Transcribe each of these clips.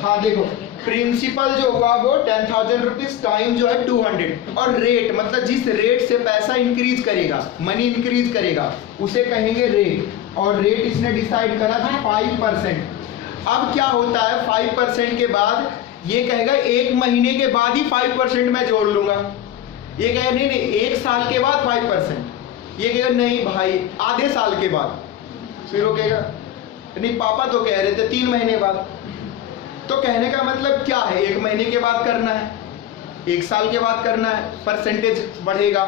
हाँ देखो, प्रिंसिपल जो होगा वो 10,000 रुपीज, टाइम जो है 200, और रेट मतलब जिस रेट से पैसा इंक्रीज करेगा, मनी इंक्रीज करेगा, उसे कहेंगे रेट, और रेट इसने डिसाइड करा था 5%। अब क्या होता है 5% के बाद ये कहेगा 1 महीने के बाद ही 5% मैं जोड़ लूंगा। ये कहेगा नहीं नहीं 1 साल के बाद 5%। ये कहेगा नहीं भाई आधे साल के बाद। फिर वो कहेगा नहीं पापा तो कह रहे थे 3 महीने बाद। तो कहने का मतलब क्या है, 1 महीने के बाद करना है, 1 साल के बाद करना है, परसेंटेज बढ़ेगा।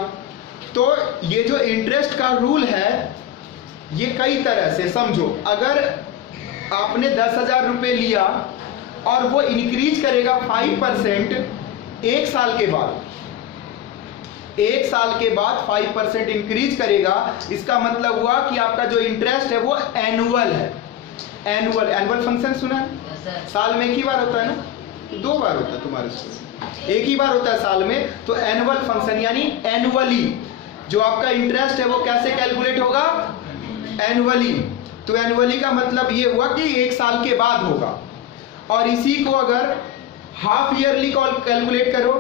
तो ये जो इंटरेस्ट का रूल है ये कई तरह से समझो। अगर आपने 10,000 रुपये लिया और वो इंक्रीज करेगा 5% 1 साल के बाद, 1 साल के बाद 5% इंक्रीज करेगा, इसका मतलब हुआ कि आपका जो इंटरेस्ट है वो एनुअल है। एनुअल फंक्शन सुना है? साल में एक ही बार होता है ना, 2 बार होता है तुम्हारे स्कूल, एक ही बार होता है साल में। तो एनुअल फंक्शन यानी एनुअली जो आपका इंटरेस्ट है वो कैसे कैलकुलेट होगा, एनुअली। तो एनुअली का मतलब ये हुआ कि 1 साल के बाद होगा। और इसी को अगर हाफ ईयरली कैलकुलेट करो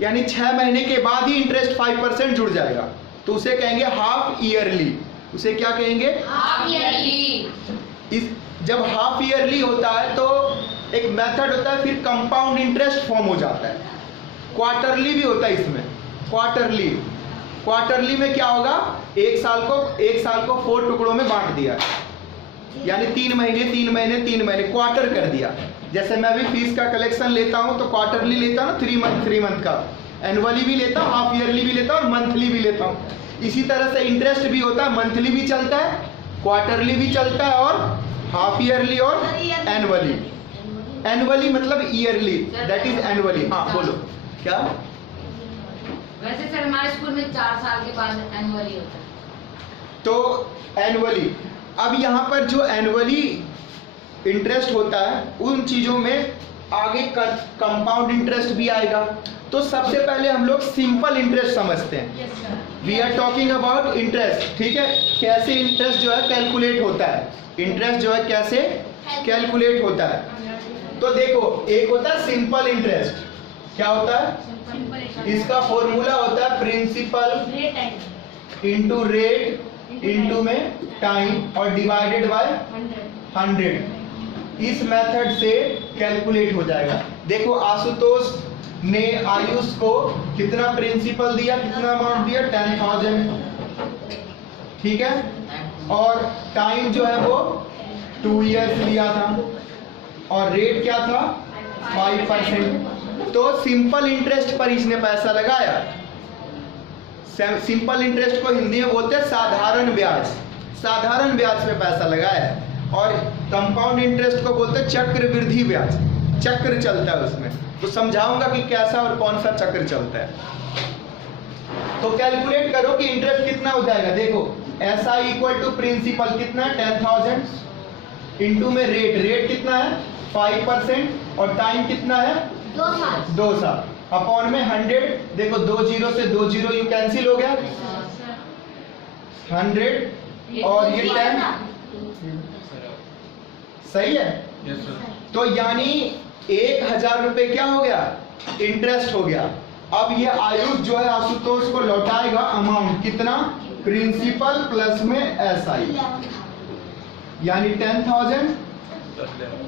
यानी 6 महीने के बाद ही इंटरेस्ट 5% जुड़ जाएगा, तो उसे कहेंगे हाफ ईयरली। उसे क्या कहेंगे, हाफ ईयरली। जब हाफ ईयरली होता है तो एक मेथड होता है, फिर कंपाउंड इंटरेस्ट फॉर्म हो जाता है। क्वार्टरली भी होता है इसमें, क्वार्टरली में क्या होगा, 1 साल को 4 टुकड़ों में बांट दिया, यानी 3 महीने क्वार्टर कर दिया। जैसे मैं भी फीस का कलेक्शन लेता हूं तो क्वार्टरली लेता हूं, 3 मंथ का, एनुअली भी लेता हूं, हाफ ईयरली भी लेता हूं और मंथली भी लेता हूं। इसी तरह से इंटरेस्ट भी होता है, मंथली भी चलता है, क्वार्टरली भी चलता है और हाफ ईयरली और एनुअली। एनुअली मतलब ईयरली, दैट इज एनुअली। हाँ बोलो क्या। वैसे सर हमारे स्कूल में 4 साल के बाद एनुअली होता है। तो एनुअली, अब यहाँ पर जो एनुअली इंटरेस्ट होता है उन चीजों में आगे कंपाउंड इंटरेस्ट भी आएगा। तो सबसे पहले हम लोग सिंपल इंटरेस्ट समझते हैं। We are talking about interest, ठीक है, कैसे इंटरेस्ट जो है कैलकुलेट होता है, इंटरेस्ट जो है कैसे कैलकुलेट होता है। तो देखो एक होता है सिंपल इंटरेस्ट, क्या होता है, इसका फॉर्मूला होता है प्रिंसिपल इंटू रेट इंटू में टाइम और डिवाइडेड बाय 100। इस मेथड से कैलकुलेट हो जाएगा। देखो आशुतोष ने आयुष को कितना प्रिंसिपल दिया, कितना अमाउंट दिया, 10,000, ठीक है, और टाइम जो है वो 2 इयर्स लिया था और रेट क्या था 5%। तो सिंपल इंटरेस्ट पर इसने पैसा लगाया। सिंपल इंटरेस्ट को हिंदी में बोलते हैं साधारण ब्याज, साधारण ब्याज पे पैसा लगाया। और कंपाउंड इंटरेस्ट को बोलते हैं चक्रवृद्धि ब्याज, चक्र चलता है उसमें। तो समझाऊंगा कि कैसा और कौन सा चक्र चलता है। तो कैलकुलेट करो कि इंटरेस्ट कितना हो जाएगा। देखो SI इक्वल टू प्रिंसिपल कितना है 10,000 इंटू में रेट कितना है 5% और टाइम कितना है 2 साल अपॉन में 100। देखो 2 0 से 2 0 यू कैंसिल हो गया, 100 और ये 10, सही है। yes, तो यानी 1,000 रुपए क्या हो गया, इंटरेस्ट हो गया। अब ये आयुष जो है आशुतोष को लौटाएगा अमाउंट कितना, प्रिंसिपल प्लस में SI, यानी 10,000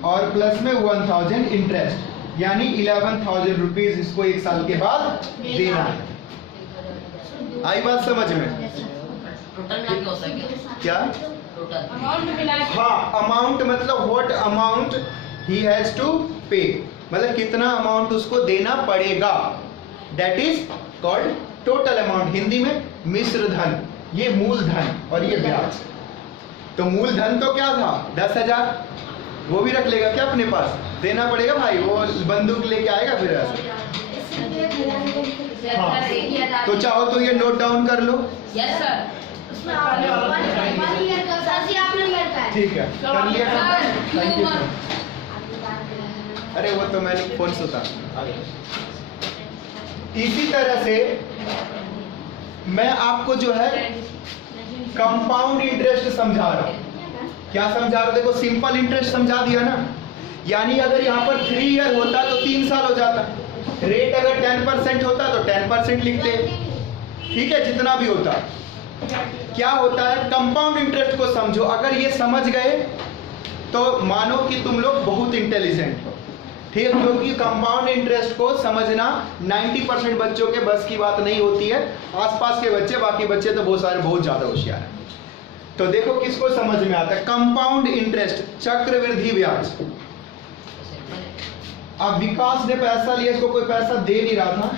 और प्लस में 1,000 इंटरेस्ट, यानी 11,000 रुपीज इसको 1 साल के बाद देना है। आई बात समझ में? क्या हाँ, अमाउंट मतलब what amount he has to pay, मतलब कितना अमाउंट उसको देना पड़ेगा, that is called total amount. Hindi में मिश्र धन, ये मूलधन और ये ब्याज। तो मूलधन तो क्या था 10,000, वो भी रख लेगा क्या अपने पास, देना पड़ेगा भाई, वो बंदूक लेके आएगा फिर ऐसे। हाँ, तो चाहो तो ये नोट डाउन कर लो। Yes sir. ठीक है, कर लिया। Thank you. अरे वो तो मैंने फोन से था। इसी तरह से मैं आपको जो है कंपाउंड इंटरेस्ट समझा रहा हूं। क्या समझा रहा हूं, देखो सिंपल इंटरेस्ट समझा दिया ना, यानी अगर यहाँ पर 3 ईयर होता तो 3 साल हो जाता। रेट अगर 10% होता तो 10% लिखते, ठीक है, जितना भी होता। क्या होता है, कंपाउंड इंटरेस्ट को समझो। अगर ये समझ गए तो मानो कि तुम लोग बहुत इंटेलिजेंट हो, ठीक है, क्योंकि कंपाउंड इंटरेस्ट को समझना 90% बच्चों के बस की बात नहीं होती है। आसपास के बच्चे, बाकी बच्चे तो बहुत सारे बहुत ज्यादा होशियार हैं। तो देखो किसको समझ में आता है, कंपाउंड इंटरेस्ट, चक्रवृद्धि ब्याज। अब विकास ने पैसा लिया, इसको कोई पैसा दे नहीं रहा था,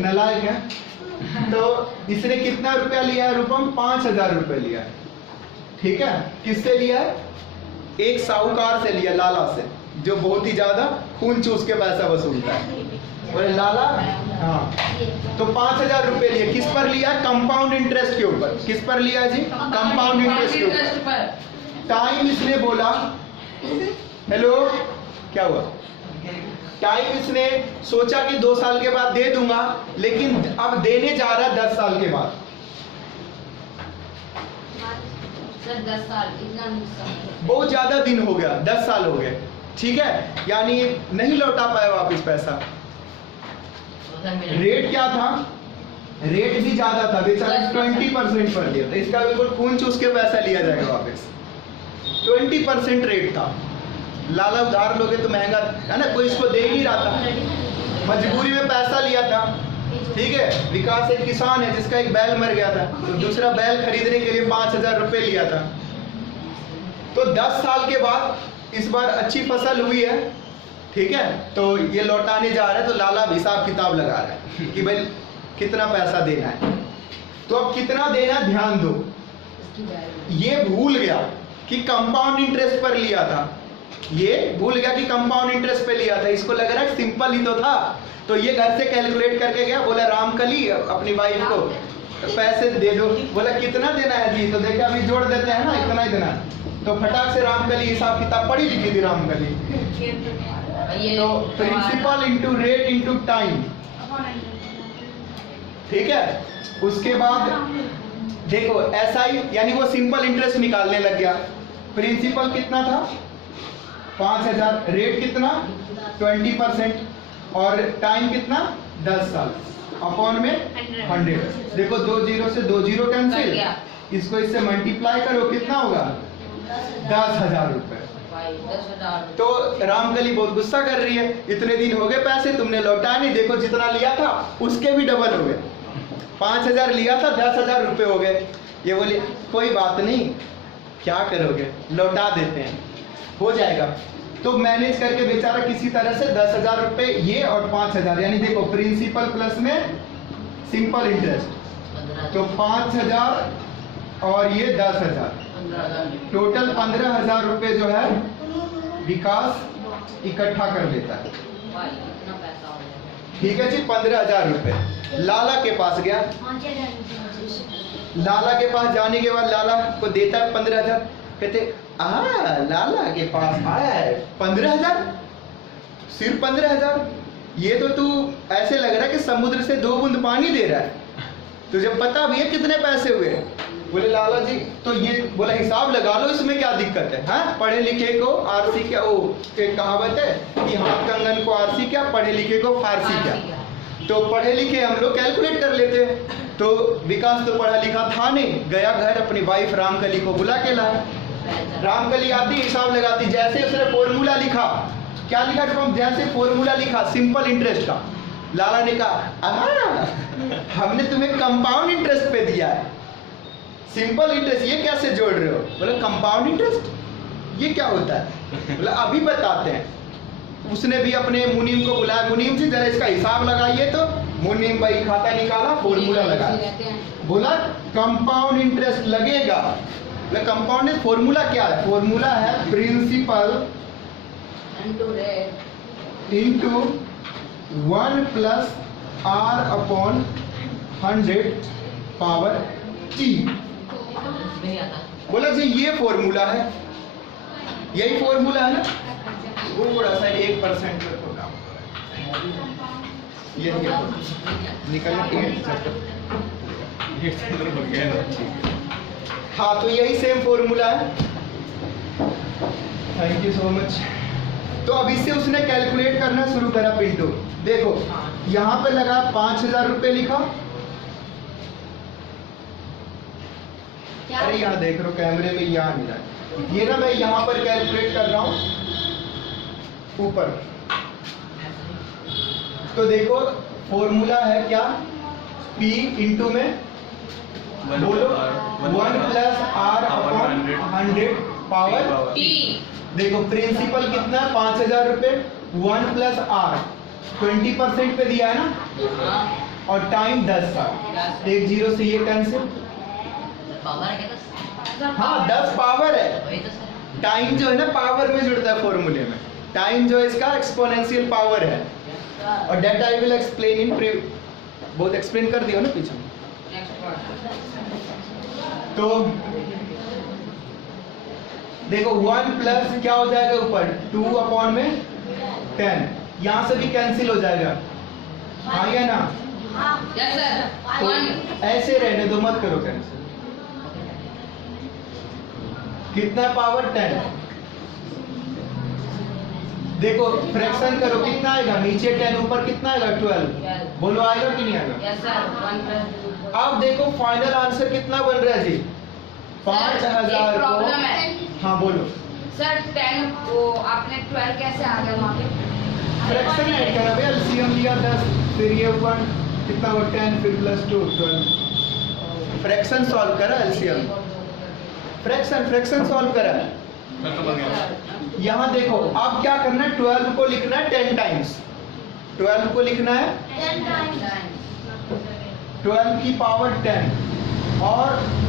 नालायक है, तो इसने कितना रुपया लिया है रूपम, 5000 रुपये लिया है, ठीक है। किससे लिया है, एक साहूकार से लिया, लाला से, जो बहुत ही ज्यादा खून चूस के पैसा वसूलता है, बोले लाला, हाँ। तो 5000 रुपये लिए, किस पर लिया, कंपाउंड इंटरेस्ट के ऊपर। किस पर लिया जी, कंपाउंड इंटरेस्ट के ऊपर। टाइम इसने बोला, हेलो क्या हुआ, टाइम इसने सोचा कि 2 साल के बाद दे दूंगा, लेकिन अब देने जा रहा है 10 साल के बाद। सर 10 साल इतना नुकसान, बहुत ज्यादा दिन हो गया, 10 साल हो गए, ठीक है, यानी नहीं लौटा पाया वापस पैसा। रेट क्या था, रेट भी ज्यादा था, बेचारा 20% पर लिया था, इसका बिल्कुल खून चूस के पैसा लिया जाएगा वापस। 20% रेट था। लाला उधार लोगे तो महंगा है ना, कोई इसको दे ही नहीं रहा था, मजबूरी में पैसा लिया था, ठीक है। विकास एक किसान है जिसका एक बैल मर गया था, तो दूसरा बैल खरीदने के लिए 5000 रुपये लिया था। तो 10 साल के बाद इस बार अच्छी फसल हुई है, ठीक है, तो ये लौटाने जा रहे हैं, तो लाला हिसाब किताब लगा रहा है कि भाई कितना पैसा देना है। तो अब कितना देना, ध्यान दो, ये भूल गया कि कंपाउंड इंटरेस्ट पर लिया था, ये भूल गया कि कंपाउंड इंटरेस्ट पे लिया था, इसको लग रहा है सिंपल ही तो था। तो ये घर से कैलकुलेट करके गया, बोला रामकली अपनी वाइफ को पैसे दे दो, बोला कितना देना है जी, तो देखा अभी जोड़ देते हैं ना, इतना ही देना। तो फटाक से रामकली हिसाब किताब पढ़ी लिखी थी रामकली, तो principal into rate into time, ठीक है। उसके बाद देखो SI यानी वो सिंपल इंटरेस्ट निकालने लग गया। प्रिंसिपल कितना था, 5000, रेट कितना 20%, और टाइम कितना 10 साल, अपॉन में 100। देखो 2 0 से 2 0 कैंसिल, इसको इससे मल्टीप्लाई करो, कितना होगा 10,000 रुपए। तो रामकली बहुत गुस्सा कर रही है, इतने दिन हो गए पैसे तुमने लौटा नहीं, देखो जितना लिया था उसके भी डबल हो गए, 5000 लिया था 10,000 रुपये हो गए। ये बोले कोई बात नहीं, क्या करोगे, लौटा देते हैं, हो जाएगा। तो मैनेज करके बेचारा किसी तरह से 10,000 रुपये ये और 5000, यानी देखो प्रिंसिपल प्लस में सिंपल इंटरेस्ट, तो 5000 और ये 10,000, टोटल 15,000 रुपये जो है विकास इकट्ठा कर लेता है, ठीक है जी। 15,000 रुपये लाला के पास गया, लाला के पास जाने के बाद लाला को देता है 15,000, कहते लाला के पास आया है 15,000, सिर्फ 15,000, ये तो तू ऐसे लग रहा है कि समुद्र से 2 बूंद पानी दे रहा है, तुझे पता भी है कितने पैसे हुए। बोले लाला जी, तो ये बोला हिसाब लगा लो, इसमें क्या दिक्कत है, हाँ, पढ़े लिखे को आरसी क्या, वो एक कहावत है कि हाथ कंगन को आरसी क्या, पढ़े लिखे को फारसी क्या। तो पढ़े लिखे हम लोग कैलकुलेट कर लेते हैं, तो विकास तो पढ़ा लिखा था नहीं, गया घर अपनी वाइफ रामकली को बुला के लाया। रामकली आती हिसाब लगाती, जैसे उसने फॉर्मूला लिखा, क्या लिखा, जैसे फॉर्मूला लिखा सिंपल इंटरेस्ट का, लाला ने कहा हमने तुम्हें कंपाउंड इंटरेस्ट पे दिया है, सिंपल इंटरेस्ट ये कैसे जोड़ रहे हो। बोले कंपाउंड इंटरेस्ट ये क्या होता है, बोला अभी बताते हैं। उसने भी अपने मुनीम को बुलाया, मुनीम जी जरा इसका हिसाब लगाइए, तो मुनीम भाई खाता निकाला, फॉर्मूला लगाया, बोला कंपाउंड इंटरेस्ट लगेगा। कंपाउंड फॉर्मूला क्या है, फॉर्मूला है principal into 1 plus R upon 100 power T। बोला जी ये फॉर्मूला है, यही फॉर्मूला है ना, वो थोड़ा सा 1% का तो काम ये निकलना 8 हाँ, तो यही सेम फॉर्मूला है। Thank you so much. तो अब इससे उसने कैलकुलेट करना शुरू करा पिंटू। देखो यहाँ पे लगा 5,000 रुपये लिखा। अरे यहाँ देख रहे हो कैमरे में, यहाँ नहीं रहा ये ना, मैं यहाँ पर कैलकुलेट कर रहा हूँ ऊपर। तो देखो फॉर्मूला है क्या, P इंटू में बोलो 1 plus R upon 100 power T। देखो प्रिंसिपल कितना है 5,000 रुपये, 1 प्लस R 20% पे दिया है ना, और टाइम 10 साल। एक जीरो से ये कैंसिल, पावर है क्या? हाँ 10 पावर है। टाइम जो है ना पावर में जुड़ता है फॉर्मूले में, टाइम जो है इसका एक्सपोनेंशियल पावर है। और that I will explain in बहुत एक्सप्लेन कर दिया ना पीछे। तो देखो 1 प्लस क्या हो जाएगा ऊपर 2 अपॉन में 10, यहां से भी कैंसिल हो जाएगा, हाँ या ना? Yes sir. तो ऐसे रहने दो, मत करो कैंसिल। कितना पावर 10। देखो फ्रैक्शन करो कितना आएगा, नीचे 10 ऊपर कितना आएगा 12। बोलो आएगा कि नहीं आएगा? Yes sir. 1 प्लस। अब देखो फाइनल आंसर कितना बन रहा है जी, 5,000 प्रॉब्लम है। हाँ बोलो। सर 10 को आपने 12 कैसे आ गया वहाँ पे? फ्रैक्शन ऐड करा भाई, एलसीएम लिया 10, फिर ये 1 कितना हुआ 10, फिर प्लस 2 12। फ्रैक्शन सॉल्व करा, एलसीएम फ्रैक्शन सॉल्व करा। यहाँ देखो अब क्या करना है, 12 को लिखना है 10 टाइम्स। 12 को लिखना है 12 की पावर 10 और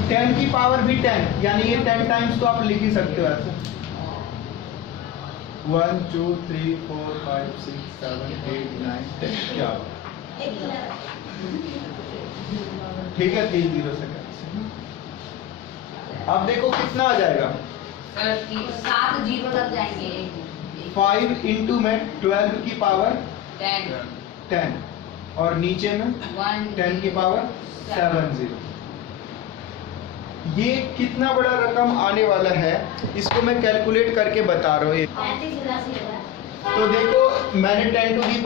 10 की पावर भी 10, यानी ये 10 टाइम्स तो आप लिख ही सकते हो ऐसे। 1 2 3 4 5 6 7 8 9 10 क्या ठीक है 3 0 सेकंड। अब देखो कितना आ जाएगा, सर 7 जीरो तक जाएंगे। 5 इंटू में 12 की पावर 10 और नीचे में 10 की पावर 70। ये कितना बड़ा रकम आने वाला है, इसको मैं कैलकुलेट करके बता रहा हूँ। तो देखो मैंने 12 टू दी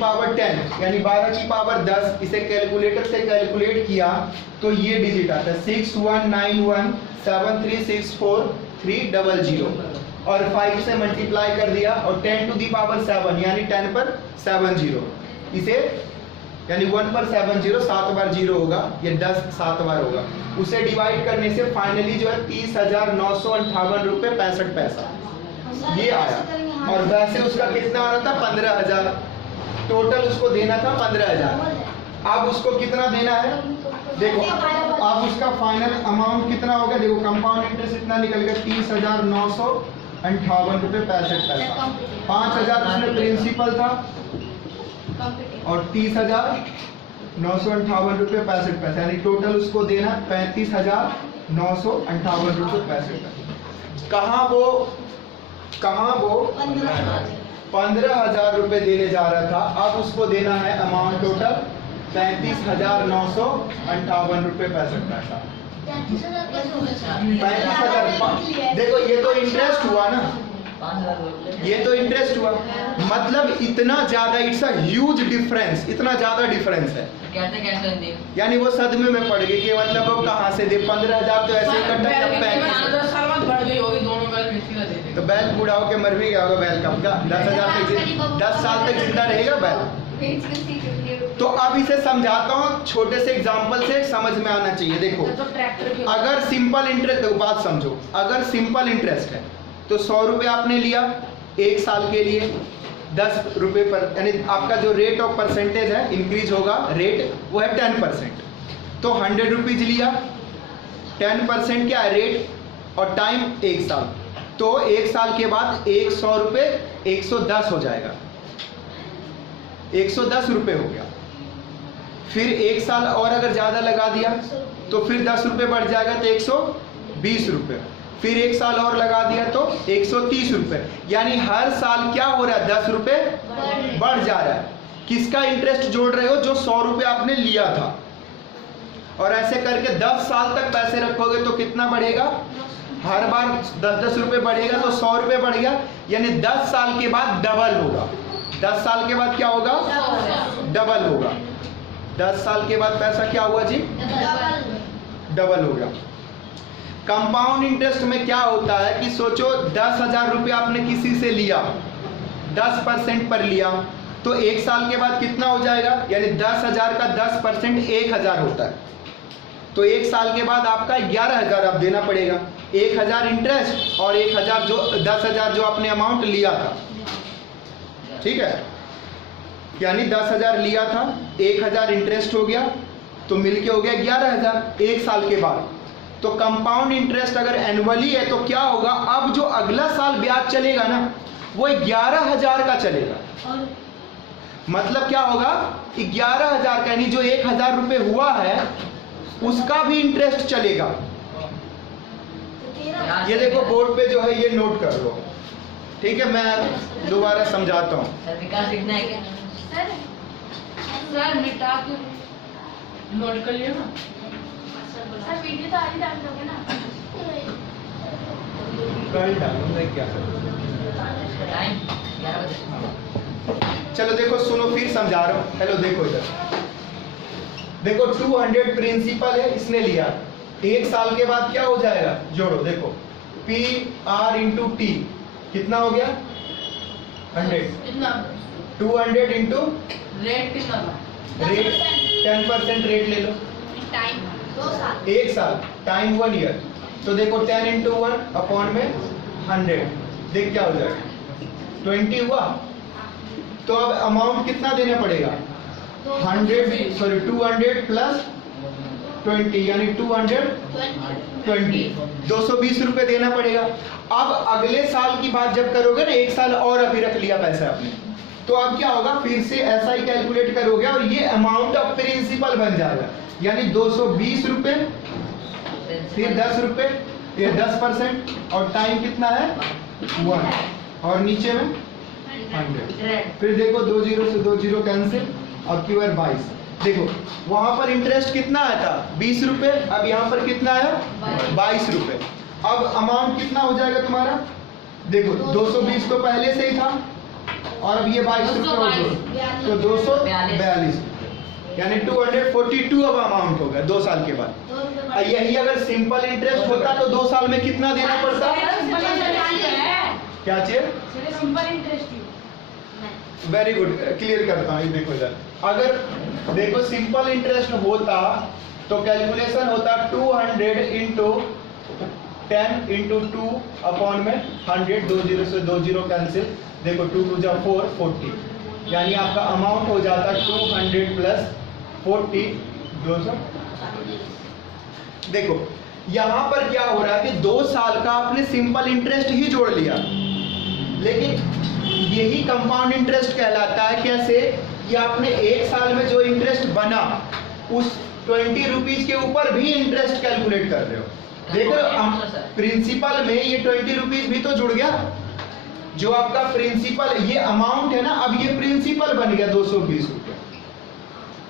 पावर 10 यानी 12 की पावर 10 इसे कैलकुलेटर से कैलकुलेट किया तो ये डिजिट आता है 6191 7364 300 और 5 से मल्टीप्लाई कर दिया और 10 टू दी पावर 7 यानी 10 पर 70 इसे यानी 1 पर 70 7 बार 0 होगा, ये 10 7 बार होगा, उसे डिवाइड करने से फाइनली जो है 30,958 रुपये 65 पैसा ये आया। और वैसे उसका कितना आ रहा था 15,000, टोटल उसको देना था 15,000। अब उसको कितना देना है देखो, अब उसका फाइनल अमाउंट कितना हो गया, देखो कंपाउंड इंटरेस्ट इतना निकल गया 30,958 रुपये 65 पैसा। 5,000 उसमें प्रिंसिपल था और 30,958 रुपये 65 पैसा, यानी टोटल उसको देना 35,958 रुपये 65 पैसा। कहाँ वो 15,000 रुपये देने जा रहा था, अब उसको देना है अमाउंट टोटल 35,958 रुपये 65 पैसा। 35,000 देखो ये तो इंटरेस्ट हुआ ना, ये तो इंटरेस्ट हुआ, मतलब इतना ज्यादा, इट्स अ ह्यूज डिफरेंस, इतना ज्यादा डिफरेंस है। कैसे यानी वो सदमे में पड़ गई कि मतलब वो कहाँ से दे 15,000 तो ऐसे इकट्ठा या 35 बढ़ गई होगी, दोनों बैल मिक्सी का दे दे। तो बैल बूढ़ा होके मर भी गया होगा, बैल कब का 10,000 तक 10 साल तक जिंदा रहेगा बैल। तो अब इसे समझाता हूँ छोटे से एग्जांपल से, समझ में आना चाहिए। देखो अगर सिंपल इंटरेस्ट, देखो बात समझो, अगर सिंपल इंटरेस्ट है तो 100 रुपये आपने लिया 1 साल के लिए 10 रुपये पर, यानी आपका जो रेट ऑफ परसेंटेज है इंक्रीज होगा, रेट वो है 10%। तो 100 रुपीज लिया, 10% क्या है रेट, और टाइम 1 साल, तो 1 साल के बाद 100 रुपये 110 हो जाएगा, 110 रुपये हो गया। फिर 1 साल और अगर ज़्यादा लगा दिया तो फिर 10 रुपये बढ़ जाएगा तो 120 रुपये, फिर 1 साल और लगा दिया तो 130 रुपये, यानी हर साल क्या हो रहा है 10 रुपये बढ़ जा रहा है। किसका इंटरेस्ट जोड़ रहे हो, जो 100 रुपये आपने लिया था, और ऐसे करके 10 साल तक पैसे रखोगे तो कितना बढ़ेगा हर बार 10-10 रुपए बढ़ेगा तो 100 रुपए बढ़ गया, यानी 10 साल के बाद डबल होगा। 10 साल के बाद क्या होगा? डबल होगा। 10 साल के बाद पैसा क्या हुआ जी? डबल हो गया। कंपाउंड इंटरेस्ट में क्या होता है कि सोचो 10,000 रुपये आपने किसी से लिया, 10% पर लिया, तो 1 साल के बाद कितना हो जाएगा? यानी 10,000 का 10% 1,000 होता है, तो 1 साल के बाद आपका 11,000 आप देना पड़ेगा। 1,000 इंटरेस्ट और 1,000 जो 10,000 जो आपने अमाउंट लिया था, ठीक है, यानी 10,000 लिया था, 1,000 इंटरेस्ट हो गया, तो मिलके हो गया 11,000 1 साल के बाद। तो कंपाउंड इंटरेस्ट अगर एनुअली है तो क्या होगा? अब जो अगला साल ब्याज चलेगा ना, वो 11,000 का चलेगा। मतलब क्या होगा? 11,000 का, यानी जो 1,000 रुपये हुआ है उसका भी इंटरेस्ट चलेगा। ये देखो बोर्ड पे जो है ये नोट कर लो, ठीक है? मैं दोबारा समझाता हूँ। सर मिटा क्यों? नोट कर लिया ना। सर वीडियो तो आज ही डाल दोगे ना? कल डालूंगा क्या? टाइम 11 बजे। चलो देखो, सुनो, फिर समझा रहा हूँ। हेलो देखो इधर देखो, 200 प्रिंसिपल है, इसने लिया, 1 साल के बाद क्या हो जाएगा? जोड़ो, देखो पी आर इंटू टी कितना हो गया? 100। कितना 200 इंटू रेट कितना था? रेट 10% रेट ले लो। टाइम 2 साल। 1 साल, टाइम 1 ईयर, तो देखो 10 इंटू 1 अपॉन में 100, देख क्या हो जाएगा? 20 हुआ। तो अब अमाउंट कितना देना पड़ेगा? 200 प्लस 20, यानी 220, 220 रुपए देना पड़ेगा। अब अगले साल की बात जब करोगे ना, 1 साल और अभी रख लिया पैसा आपने, तो अब क्या होगा? फिर से ऐसा ही कैलकुलेट करोगे और ये अमाउंट अब प्रिंसिपल बन जाएगा, यानी 220 रुपए, फिर 10 रुपए, ये 10%, और टाइम कितना है? 1, और नीचे में 100। फिर देखो 2 0 से 2 0 कैंसिल, और क्यू आर 22। देखो वहां पर इंटरेस्ट कितना आया था? 20 रुपए, अब यहाँ पर कितना आया? 22 रुपए। अब अमाउंट कितना हो जाएगा तुम्हारा? देखो 220 तो पहले से ही था, और अब ये 22 रुपए हो गए, तो 242 रुपए, यानी 242 अब अमाउंट होगा 2 साल के बाद। यही अगर सिंपल इंटरेस्ट होता तो 2 साल में कितना देना पड़ता? क्या चाहिए? Simple interest. Very good, clear करता हूँ। देखो इधर, अगर देखो सिंपल इंटरेस्ट होता तो कैलकुलेशन होता 200 इंटू 10 इंटू 2 अपॉन में 100, 2 0 से 2 0 कैंसिल, देखो 2 2 जा 4, 40, यानी आपका अमाउंट हो जाता 200 प्लस 40, 200। देखो यहाँ पर क्या हो रहा है कि 2 साल का आपने सिंपल इंटरेस्ट ही जोड़ लिया, लेकिन यही कंपाउंड इंटरेस्ट कहलाता है। कैसे? कि आपने 1 साल में जो इंटरेस्ट बना उस 20 रुपीज के ऊपर भी इंटरेस्ट कैलकुलेट कर रहे हो। देख रहे हो प्रिंसिपल में ये 20 रुपीज भी तो जुड़ गया, जो आपका प्रिंसिपल ये अमाउंट है ना, अब ये प्रिंसिपल बन गया 220 रुपये।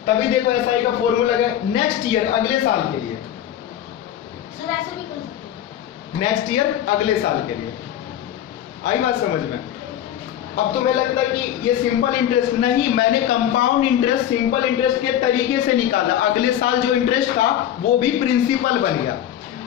तभी देखो एसआई का फॉर्मूला है नेक्स्ट ईयर, अगले साल के लिए। सर ऐसे भी कर सकते हैं। नेक्स्ट ईयर, अगले साल के लिए। आई बात समझ में? अब तुम्हें लगता है कि ये सिंपल इंटरेस्ट नहीं, मैंने कंपाउंड इंटरेस्ट सिंपल इंटरेस्ट के तरीके से निकाला, अगले साल जो इंटरेस्ट था वो भी प्रिंसिपल बन गया।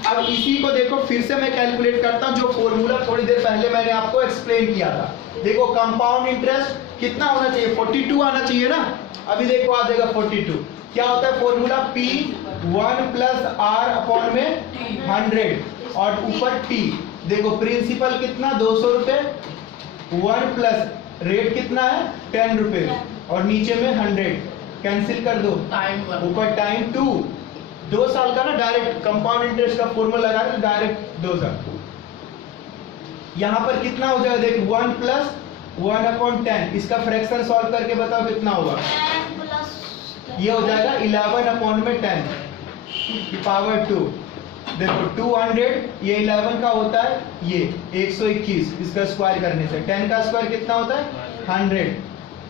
अब इसी को देखो फिर से मैं कैलकुलेट करता हूं, जो फॉर्मूला थोड़ी देर पहले मैंने आपको एक्सप्लेन किया था। देखो कंपाउंड इंटरेस्ट कितना होना चाहिए? 42 आना चाहिए ना। अभी देखो आ जाएगा 42। क्या होता है formula? P1 plus R upon में 100 और ऊपर T। देखो प्रिंसिपल कितना? 200 रुपए, 1 प्लस रेट कितना है? 10 रुपए, और नीचे में 100 कैंसिल कर दो, ऊपर टाइम 2, 2 साल का ना, डायरेक्ट कंपाउंड इंटरेस्ट का फॉर्मूला लगा रहे डायरेक्ट 2 साल। यहाँ पर कितना हो जाएगा? देख 1 प्लस 1 अपॉन 10, इसका फ्रैक्शन सॉल्व करके बताओ कितना होगा? ये हो जाएगा 11 अपॉन में 10 की पावर 2। देखो 200, ये 11 का होता है, ये 121, इसका स्क्वायर करने से 10 का स्क्वायर कितना होता है? 100,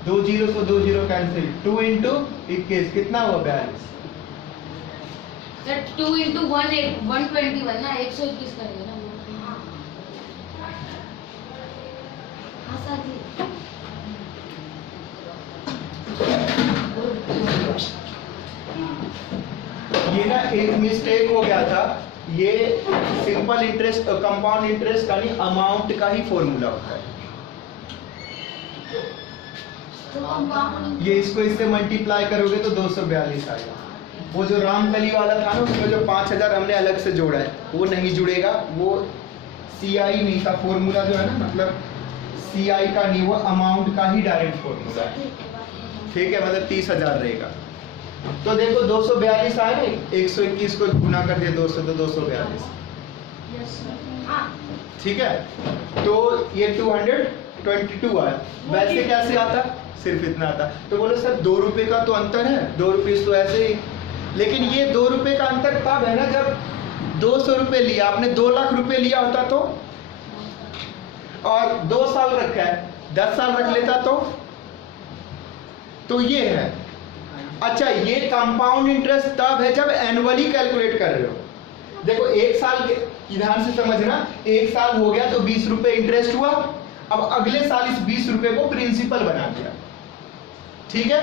2 0 से 2 0 कैंसिल, 2 इंटू 21 कितना हुआ? 42। सर 2 इंटू 1 121 ना, 121 करेंगे ना। हाँ सर जी। ये ना एक मिस्टेक हो गया था, ये सिंपल इंटरेस्ट कंपाउंड इंटरेस्ट का नहीं, अमाउंट का ही फॉर्मूला होता है। तो कंपाउंड ये इसको इससे मल्टीप्लाई करोगे तो 242 आएगा। वो जो रामकली वाला था ना, उसमें जो 5000 हमने अलग से जोड़ा है वो नहीं जुड़ेगा, वो CI नहीं था फॉर्मूला जो है ना, मतलब CI का नहीं, वो अमाउंट का ही डायरेक्ट फॉर्मूला है। ठीक है, मतलब 30,000 रहेगा। तो देखो 242 आए, 121 को गुना कर दिया 200 तो 242। Yes sir. हाँ ठीक है, तो ये 222 आया। वैसे कैसे आता? सिर्फ इतना आता। तो बोलो सर 2 रुपए का तो अंतर है, 2 रुपीस तो ऐसे ही, लेकिन ये 2 रुपए का अंतर तब है ना जब 200 रुपए लिया आपने, 2 लाख रुपए लिया होता तो, और 2 साल रखा है, 10 साल रख लेता तो ये है। अच्छा, ये कंपाउंड इंटरेस्ट तब है जब एनुअली कैलकुलेट कर रहे हो। देखो 1 साल के, ध्यान से समझना, 1 साल हो गया तो 20 रुपए इंटरेस्ट हुआ, अब अगले साल इस 20 रुपए को प्रिंसिपल बना दिया। ठीक है,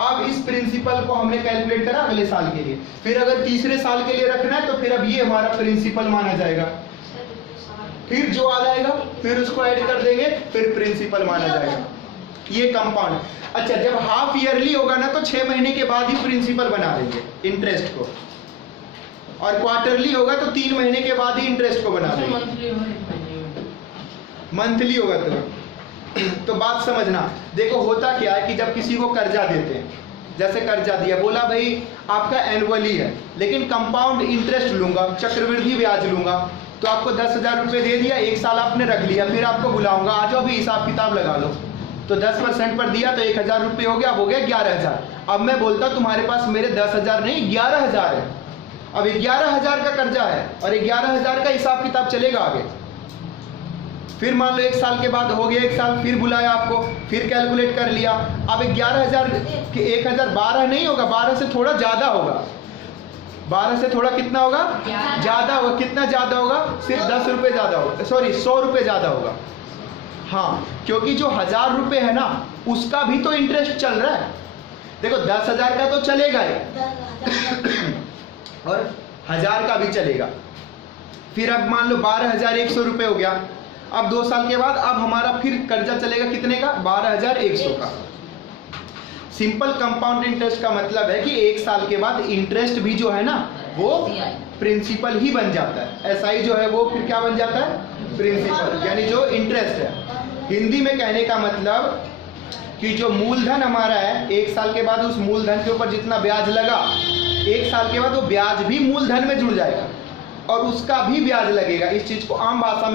अब इस प्रिंसिपल को हमने कैलकुलेट करा अगले साल के लिए, फिर अगर तीसरे साल के लिए रखना है तो फिर अब ये हमारा प्रिंसिपल माना जाएगा, फिर जो आ जाएगा फिर उसको ऐड कर देंगे, फिर प्रिंसिपल माना जाएगा। ये कंपाउंड। अच्छा, जब हाफ ईयरली होगा ना तो 6 महीने के बाद ही प्रिंसिपल बना देंगे इंटरेस्ट को, और क्वार्टरली होगा तो 3 महीने के बाद ही इंटरेस्ट को बना देंगे। मंथली हो एक महीने में। मंथली होगा तो बात समझना। देखो होता क्या है कि जब किसी को कर्जा देते हैं, जैसे कर्जा दिया, बोला भाई आपका एनुअली है लेकिन कंपाउंड इंटरेस्ट लूंगा, चक्रवृद्धि ब्याज लूंगा, तो आपको 10,000 रुपये दे दिया, 1 साल आपने रख लिया, फिर आपको बुलाऊंगा, आ जाओ अभी हिसाब किताब लगा लो, तो 10% पर दिया तो 1,000 रुपये हो गया, अब हो गया 11,000। अब मैं बोलता तुम्हारे पास मेरे 10,000 नहीं 11,000 है, अब 11,000 का कर्जा है और 11,000 का हिसाब किताब चलेगा आगे। फिर मान लो 1 साल के बाद हो गया, 1 साल फिर बुलाया आपको, फिर कैलकुलेट कर लिया, अब 11,000 के 1,000 12 नहीं होगा, 12 से थोड़ा ज्यादा होगा, 12 से थोड़ा कितना होगा, ज्यादा होगा। कितना ज्यादा होगा? सिर्फ 10 रुपए ज्यादा होगा, सॉरी 100 रुपए ज्यादा होगा। हाँ, क्योंकि जो 1,000 रुपए है ना उसका भी तो इंटरेस्ट चल रहा है। देखो 10,000 का तो चलेगा ही और 1,000 का भी चलेगा। फिर अब मान लो 12,100 रुपए हो गया, अब 2 साल के बाद अब हमारा फिर कर्जा चलेगा कितने का? 12,100 का। सिंपल कंपाउंड इंटरेस्ट का मतलब है कि 1 साल के बाद इंटरेस्ट भी जो है ना वो प्रिंसिपल ही बन जाता है। SI जो है वो फिर क्या बन जाता है? प्रिंसिपल, यानी जो इंटरेस्ट है। हिंदी में कहने का मतलब कि जो मूलधन हमारा है, 1 साल के बाद उस मूलधन के ऊपर जितना ब्याज लगा, 1 साल के बाद वो ब्याज भी मूलधन में जुड़ जाएगा और उसका भी ब्याज लगेगा। इस चीज को आम भाषा में